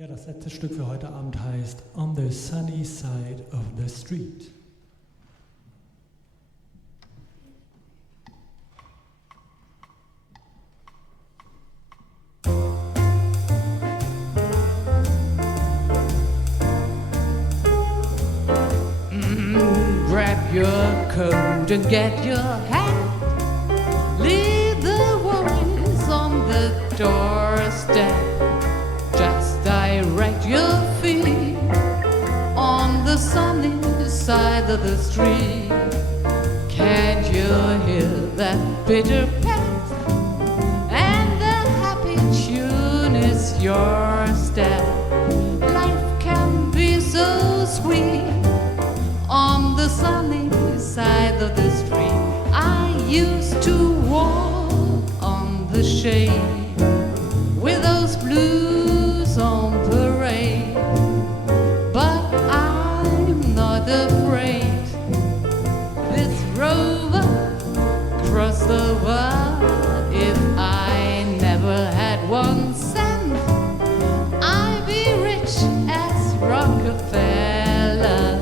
Ja, das letzte Stück für heute Abend heißt On the Sunny Side of the Street. Grab your coat and get your hat. Leave the worries on the doorstep. Just direct your feet on the sunny side of the street. Can't you hear that bitter pat? And the happy tune is your step. Life can be so sweet on the sunny side of the street. I used to walk on the shade with those blues on parade, but I'm not afraid. This rover crossed over. If I never had 1 cent, I'd be rich as Rockefeller.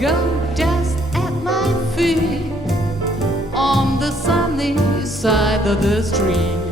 Go just at my feet on the sunny side of the street.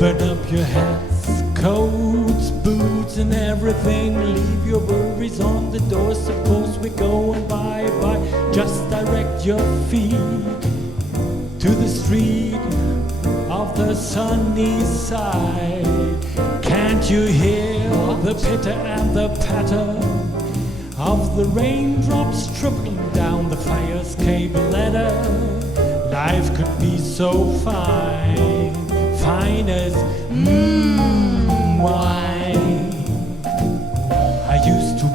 Burn up your hats, coats, boots and everything. Leave your worries on the door. Suppose we're going bye-bye. Just direct your feet to the street of the sunny side. Can't you hear the pitter and the patter of the raindrops trickling down the fire escape ladder? Life could be so fine, fine as wine. I used to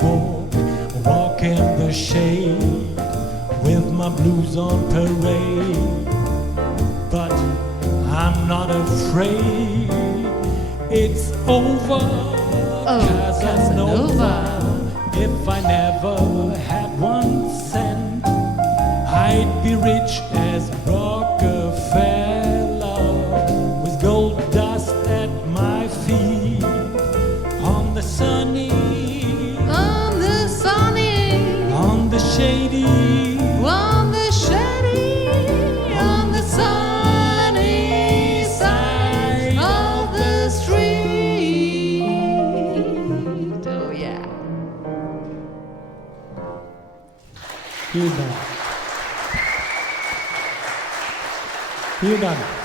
walk in the shade with my blues on parade, but I'm not afraid. It's over, Casanova. If I never had 1 cent, I'd be rich as Rockefeller, with gold dust at my feet on the sunny, On the sunny, on the shady, on the shady, on the sunny side of the street. Oh yeah. Vielen Dank.